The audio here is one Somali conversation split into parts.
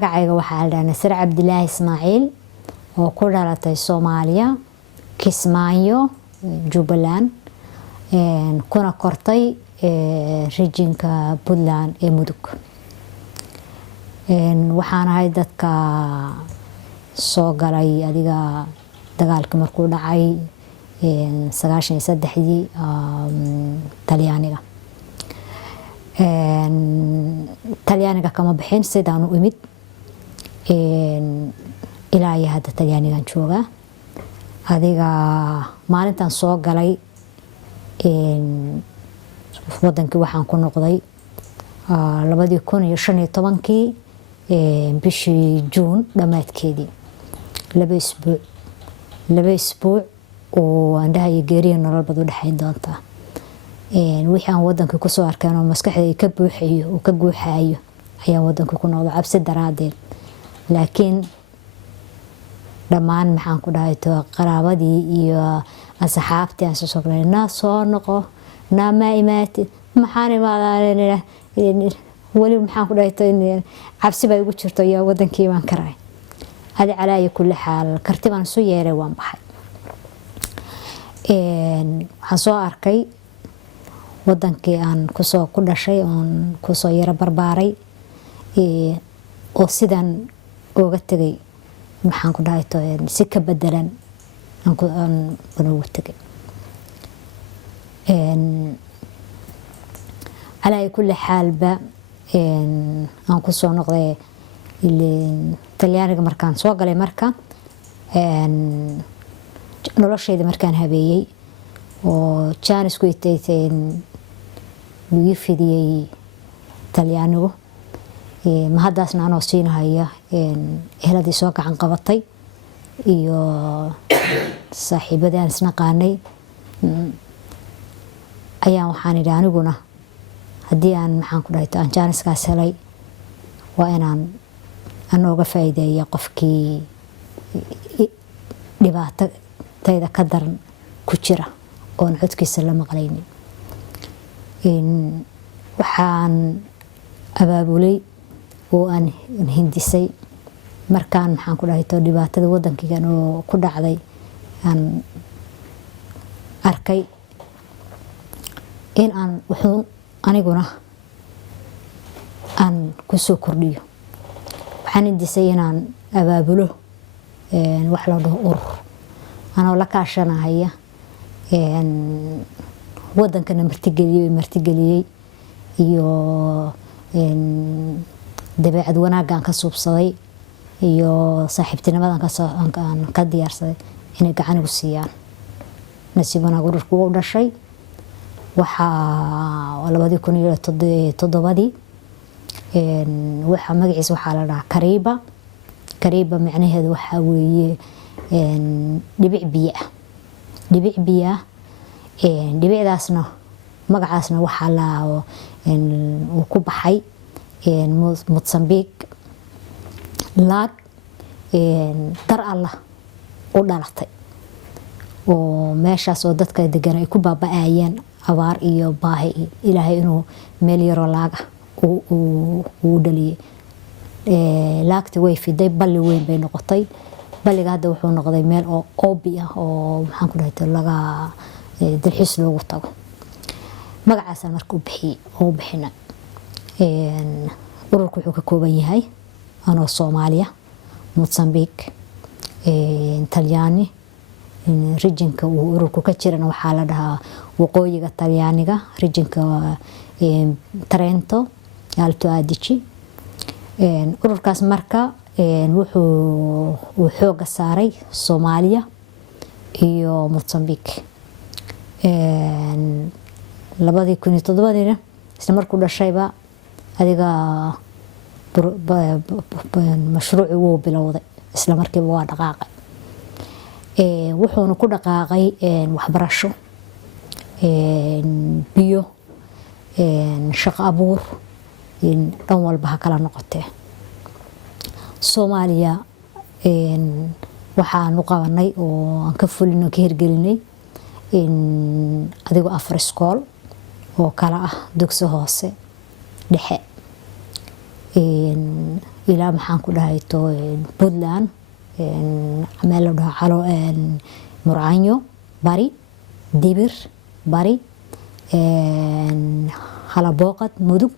magacayga waxaa la dhahaa Nasir Cabdilaahi Ismaaciil oo ku dhalatay Soomaaliya Kismaayo Jubbaland kuna kortay rijinka Puntland ee Mudug waxaan ahay dadka soo galay adiga dagaalka markuu dhacay 93 Talyaaniga kama bixin sidaan u imid ilaa iyo hadda Talyaanigan joogaa adiga maalintan soo galay wadankii waxaan ku noqday 2015 bishii Juun dhamaadkeedii 2 isbuuc oo aan dhahay geeriyo nolol bad u dhaxayn doonta wixii aan wadanka ku soo arkay oo maskaxdayda ka buuxiyo oo ka guuxayo ayaan wadanka ku noqday cabsi daraadeed laakiin dhamaan maxaan ku dhahay qaraabadii iyo asxaabtii aan soo galay soo noqo ma imaatid maxaan imaadaa wali maxaan ku dhahay cabsi bay ugu jirto iyo wadankii waan karay hada calaayo kulli xaal kartibaan soo yeeray waan baxay waxaan soo arkay wadankii aan kusoo ku dhashay oon kusoo yara barbaaray oo sidan uga tagay maxaan ku dhahay si ka bedelan aan ugu tagay calaayo kulli xaalba aan kusoo noqday Talyaaniga markaan soo galay marka noloshayda markaan habeeyay oo jaanisku itayteen wii fidiyay Talyaanigu ma hadaasna anoo siinahaya eheladii soo gacan qabatay iyo saaxiibadii aan isnaqaanay ayaan waxaan idhi aniguna haddii aan maxaan ku dhahay aan jaaniskaas helay waa inaan anooga faa'iideeyo qofkii dhibaato tayda ka daran ku jira oon codkiisa la maqlaynin waxaan abaabulay oo aan hindisay markaan maxaan ku dhahay dhibaatada wadankigan oo ku dhacday aan arkay in aan wuxuu aniguna aan ku soo kordhiyo waxaan hindisay inaan abaabulo wax la dhaho urur anoo la kaashanahaya wadankana martigeliyay iyo dabeecad wanaaggan ka suubsaday iyo saaxiibtinimadan ka diyaarsaday inay gacan igu siiyaan nasiib wanaag ururku u dhashay waxaa 2007 waxa magaciisa waxaa la dhahaa Kariba macnaheedu waxa weeye dhibic biyo dhibicdaasna magacaasna waxaa la uu ku baxay Mozambique laag dar Allah u dhalatay oo meeshaas oo dadka degan ay ku baaba'ayeen abaar iyo baahi ilaahay inuu meel yaro laaga uu dhaliyay laagti way fiday balli weyn bay noqotay balliga hadda wuxuu noqday meel oo oobi ah oo maxaan ku dhahay laga dalxiis loogu tago magacaas markuu bixina ururku wuxuu ka kooban yahay anoo Soomaaliya Mozambique Talyaani rijinka uu ururku ka jirana waxaa la dhahaa waqooyiga Talyaaniga rijinka Trento Alto Adige ururkaas marka wuxuu xooga saaray Soomaaliya iyo Mozambique 2007 isla markuu dhashayba adiga mashruuci wuu bilowday isla markiiba waa dhaqaaqay wuxuuna ku dhaqaaqay waxbarasho biyo shaqo abuur dhan walba ha kala noqotee Soomaaliya waxaan u qabanay oo aan ka fulino ka hirgelinay adiga 4 iskool oo kala ah dugsi hoose dhexe ilaa maxaan ku dhahay to Puntland meel la dhaho calo Murcaanyo bari Dibir bari Halabooqad Mudug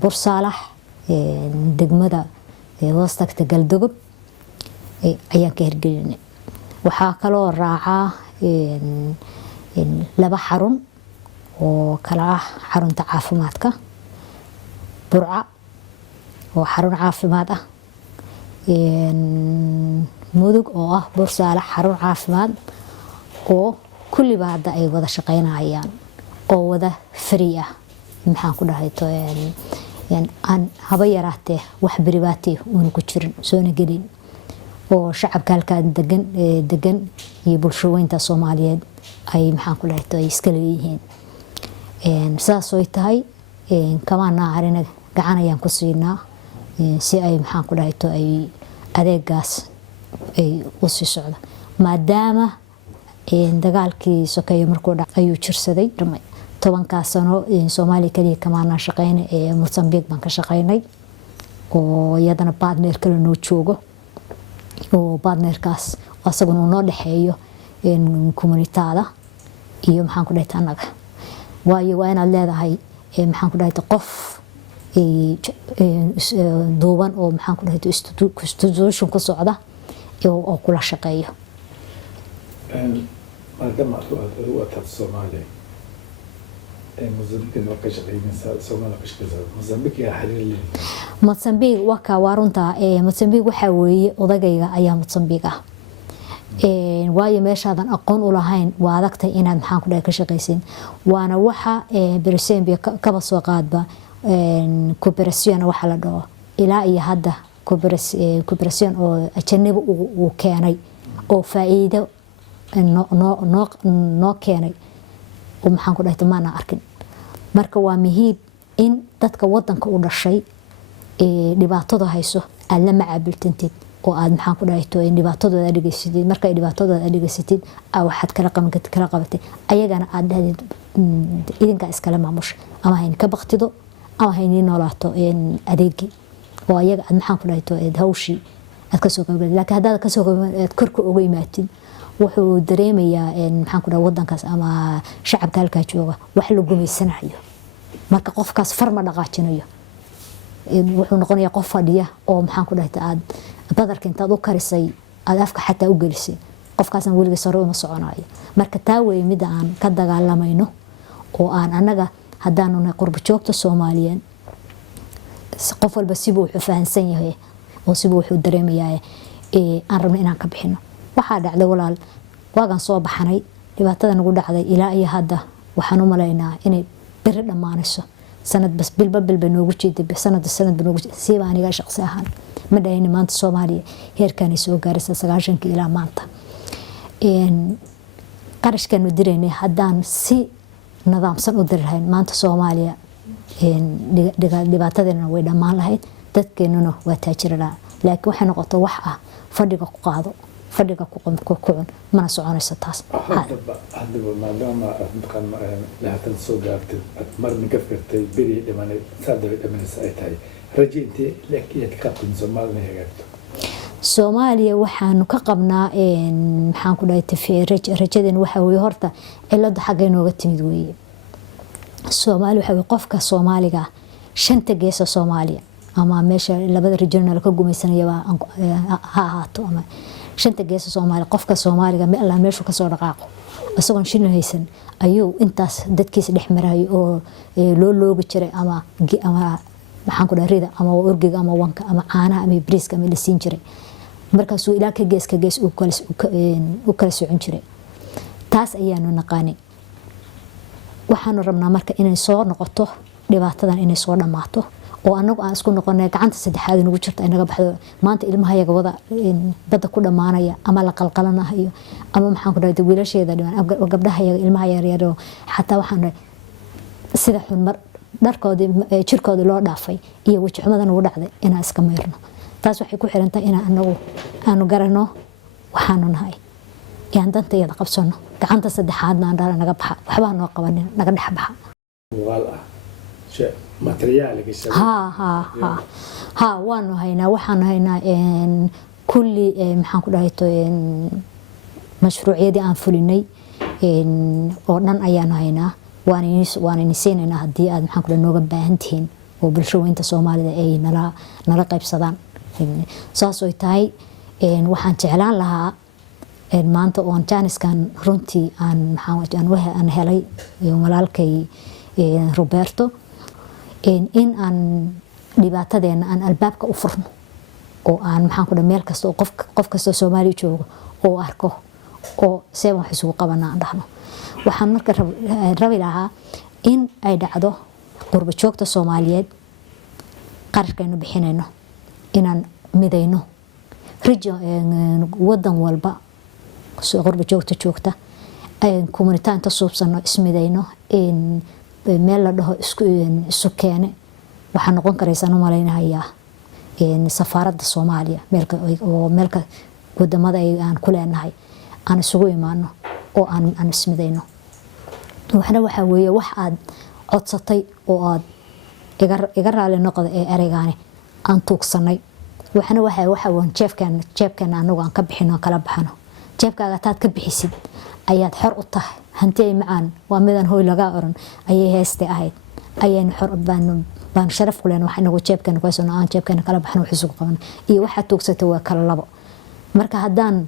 Bursaalax degmada hoostagta Galdogob ayaan ka hirgelinay waxaa kaloo raacaa laba xarun oo kala ah xarunta caafimaadka Burca oo xarun caafimaad ah Mudug oo ah Bursaalax xarun caafimaad oo kulliba hadda ay wada shaqeynayaan oo wada free ah maxaan ku dhahay to aan haba yaraatee wax baribaatay uuna ku jirin soona gelin oo shacabka halkaan degan iyo bulshooyinka Soomaaliyeed ay maxaan ku dhahay to ay iska leeyihiin saas oo tahay kama naarina gacan ayaan ku siinaa si ay maxaan ku dhahay to ay adeegaas ay u sii socdo maadaama dagaalkii sokeeye markuu dhacay ayuu jirsaday 10 sano Soomaaliya kaliya kama shaqeynay Mozambique baan ka shaqeynay oo iyadana partner kale noo joogo oo partnerkaas asaguna noo dhaxeeyo communityada iyo maxaan ku dhahay anaga waayo waa inaad leedahay maxaan ku dhahay qof duuban oo maxaan ku dhahay institution ku socda oo kula shaqeeyo maadaama aad u tahay Soomaaliya Mozambique ma ka shaqeynaysaa Soomaaliya ka shaqeynaysaa Mozambique yaa xiriir leh Mozambique waa warunta Mozambique waxa weeye odagayga ayaa Mozambique ah waayo meeshaadan aqoon u lahayn waa adagtay inaad maxaan ku dhahay ka shaqeysin waana waxa Bersembia kaba soo qaadba cooperation waxa la dhaho ilaa iyo hadda cooperation oo ajnabi uu keenay oo faa'iido no keenay oo maxaan ku dhahay maana arkin marka waa muhiim in dadka wadanka u dhashay dhibaatada hayso aad la macaabiltantid oo aad maxaan ku dhahay to dhibaatadooda dhigaysatid marka dhibaatadooda dhigaysatid waxaad kala qabatay ayagana aad dhahdid idinka iskala maamush ama hayn ka baqtido ama hayn noolaato adeegi oo ayaga aad maxaan ku dhahay to hawshi aad ka soo qaybgalay laakiin hadda ka soo qaybgalay aad korka uga imaatid wuxuu dareemayaa maxaan ku dhahay wadankaas ama shacabka halka jooga wax la gumeysanayo marka qofkaas farma dhaqaajinayo wuxuu noqonayaa qof fadhiya oo maxaan ku dhahay aad badarka intaad u karisay aad afka xataa u gelisay qofkaasna weliga sare uma soconayo marka taa way mid aan ka dagaalamayno oo aan anaga haddaanu nahay qurbo joogta Soomaaliyeed qof walba sibuu wuxuu fahansan yahay oo sibuu wuxuu dareemayaa aan rabno inaan ka bixino waxaa dhacday walaal waagan soo baxanay dhibaatada nagu dhacday ilaa iyo hadda waxaan u maleynaa inay biri dhamaanayso sanad bas bilba noogu jeeday sanad noogu siiba aniga shaqsi ahaan ma dhayn maanta Soomaaliya heerkan soo gaaraysa 90 ilaa maanta qarashkan u direynay haddaan si nidaamsan u dirlahayn maanta Soomaaliya dhibaatadana way dhamaan lahayd dadkeenuna waa taajirada laakiin waxa noqoto wax ah fadhiga ku qaado fadhiga ku qon mana soconayso taas hadaba maadaama dadkan lahatan soo gaartay marna ka fikirtay biri dhimanay saadaba dhimanaysa ay tahay rajintii laakiin ka qabtin Soomaaliya hagaagto Soomaaliya waxaanu ka qabnaa maxaan ku dhahay rajadan waxa weeye horta cilada xagga inooga timid weeye Soomaaliya waxa qofka Soomaaliga shanta geeso Soomaaliya ama meesha labada regional ka gumaysanaya ha ahaato ama shanta geeso Soomaaliya qofka Soomaaliga ma alla meeshu ka soo dhaqaaqo asagoon shil haysan ayuu intaas dadkiisa dhex maray oo looga jiray ama waxaan ku dhahay ama orgiga ama wanka ama caanaha ama briiska ama la siin jiray markaas uu ilaa ka gees uu kala socon jiray taas ayaanu naqaanay waxaanu rabnaa marka inay soo noqoto dhibaatadan inay soo dhamaato oo anagu aan isku noqonay gacanta saddexaad inagu jirta inaga baxdo maanta ilmaha yaga wada bada ku dhamaanaya ama la qalqalanayo ama maxaan ku dhahay wiilasheeda dhiman gabdhaha yaga ilmaha yar xataa waxaan sida xun mar dharkoodii jirkoodii loo dhaafay iyo waji xumadan ugu dhacday inaan iska meerno taas waxay ku xirantahay in aanu garano waxaanu nahay yaan dantayada qabsano gacanta saddexaadna aan naga baxa waxba noo qabanin naga dhex baxa walaal ah materiaaliga ha waanu haynaa waxaan haynaa kulli maxaan ku dhahay mashruucyadii aan fulinay oo dhan ayaan haynaa waan ini siinaynaa haddii aad maxaan ku dhahay nooga baahan tihiin oo bulshooyinta Soomaalida ay nala qaybsadaan saas oo tahay waxaan jeclaan lahaa maanta oo jaaniskan runtii aan helay walaalkay Roberto in aan dhibaatadeena aan albaabka u furno oo aan maxaan ku dhahay meel kasta oo qof kasta Soomaali joogo oo arko oo see wax isugu qabanaa dhahno waxaan marka rabi lahaa in ay dhacdo qurbo joogta Soomaaliyeed qarashkaynu bixinayno inaan midayno wadan walba soo qurbo joogta community-ta suubsano ismidayno meel la dhaho isku keene waxaan noqon karaysan u malaynayaa safaaradda Soomaaliya meelka wadamada aan ku leenahay aan isugu imaano oo aan ismidayno waxna waxa weeye wax aad codsatay oo aad iga raali noqdo ereygaani aan tuugsanay waxna waxa waan jeebkan anagu aan ka bixino kala baxano jeebkaaga taad ka bixisid ayaad xor u tahay hanti macaan waa midan hooy laga oran ayay heestay ahayd ayaan xor baan sharaf ku leen waxa inagu jeebkan ku hayso aan jeebkan kala baxno wax isugu qaban iyo waxa tuugsatay waa kala labo marka hadaan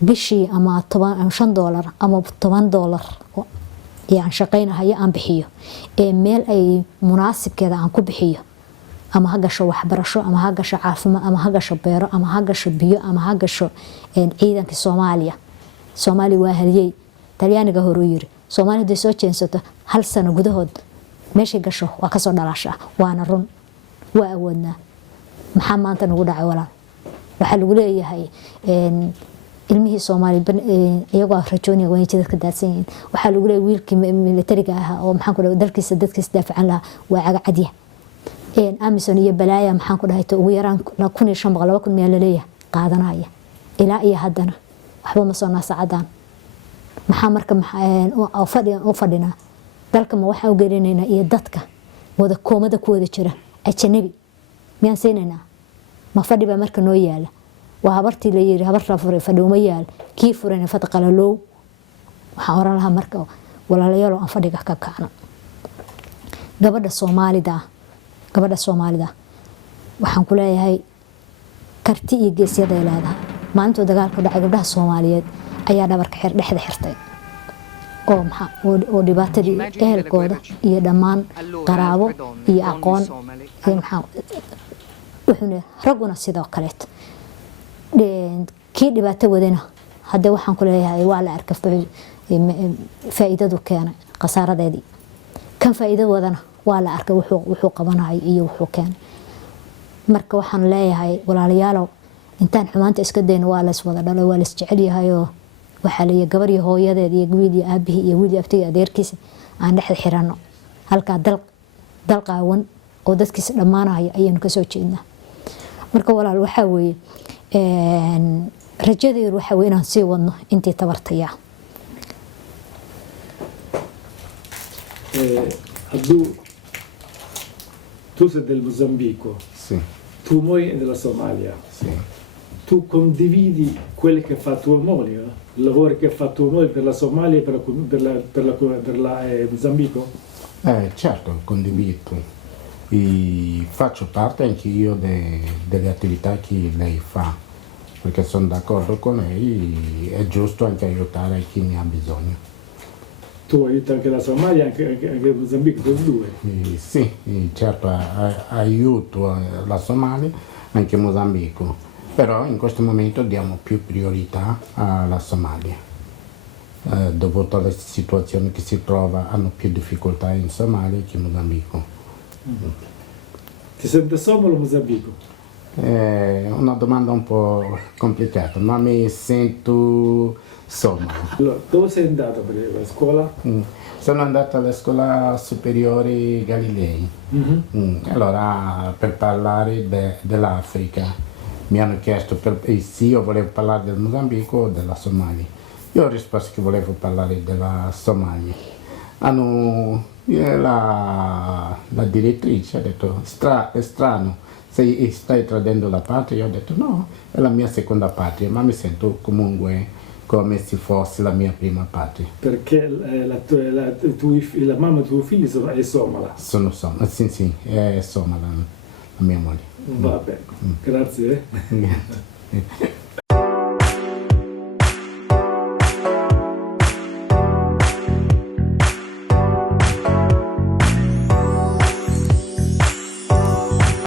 bishii ama $5 ama $10 yaan shaqeynayo aan bixiyo meel ay munaasibkeeda aan ku bixiyo ama ha gasho waxbarasho ama ha gasho caafimaad ama ha gasho beero ama ha gasho biyo ama ha gasho ciidanka Soomaaliya waa haliyay Talyaaniga hore yiri Soomaalidu soo jeensato hal sano gudahood meesha gasho waa ka soo dhalashaa waana run waa awoodna maxaa maanta nagu dhacay walaal waxa lagu leeyahay ilmihii Soomaaliya iyagoo rajoonaya way jidadka daadsan yihiin waxa lagu leeyahay wiilkii militariga ah oo maxaan ku dhahay dalkiisa dadkiisa daafacan lahaa waa caga cadiya Amazon iyo balaaya maxaan ku dhahay ugu yaraan 1500 meel la leeyahay qaadanaya ilaa iyo haddana waxba ma soo naasacadaan maxaa marka u fadhina dalka ma waxa u gelinayna iyo dadka wada koomada ku wada jira ajnabi miyaan siinayna ma fadhi ba marka noo yaala waa habartii la yiri habar rafur fadhi uma yaal kii furana fad qalalow waxa oran lahaa marka walaalayaal aan fadhiga ka kacno gabadha Soomaalida waxaan ku leeyahay karti iyo geesiyada ay leedahay maanta dagaalka dhacay gabdhaha Soomaaliyeed ayaa dhabarka dhexda xirtay oo dhibaatadii ehelkooda iyo dhammaan qaraabo iyo aqoon wuxuuna raguna sidoo kale kii dhibaato wadana hadda waxaan ku leeyahay waa la arkay faa'iidadu keenay qasaaradeedii kan faa'iido wadana waa la arkay wuxuu qabanahay iyo wuxuu keenay marka waxaan leeyahay walaalayaal intaan xumaanta iska dayno waa la iswada dhalo waa la isjecel yahay oo waxa la gabar iyo hooyadeed iyo wiil iyo aabihi iyo wiil abtiga adeerkiisa aan dhexda xirano halka dal qaawan oo dadkiisa dhamaanahay ayaan ka soo jeednaa marka walaal waxa weeye rajadeedu waxa weeye inaan sii wadno intii tabartaya tu sei del Mozambico, sì. Tu muoio della Somalia, Sì. Tu condividi quello che fa tua moglie, no? Il lavoro che fa tua moglie per la Somalia e per la Mozambico? Certo, condivido. E faccio parte anch'io delle attività che lei fa, perché sono d'accordo con lei, è giusto anche aiutare chi ne ha bisogno. Tu aiuti anche la Somalia, anche il Mozambico, tutti e due? Sì, certo, aiuto la Somalia, anche Mozambico, però in questo momento diamo più priorità alla Somalia. Dovuto alle situazioni che si trova, hanno più difficoltà in Somalia che in Mozambico. Ti senti solo Mozambico? È una domanda un po' complicata, ma mi sento somalo. Allora, dove sei andato per la scuola? Sono andato alla scuola superiore Galilei. Allora, per parlare dell'Africa, mi hanno chiesto se io volevo parlare del Mozambico o della Somalia. Io ho risposto che volevo parlare della Somalia. la direttrice ha detto, è strano, stai tradendo la patria? Io ho detto no, è la mia seconda patria, ma mi sento comunque come se fosse la mia prima patria. Perché la mamma dei tuoi figli è somala. Sono somala, sì, è somala la mia moglie. Va bene, grazie.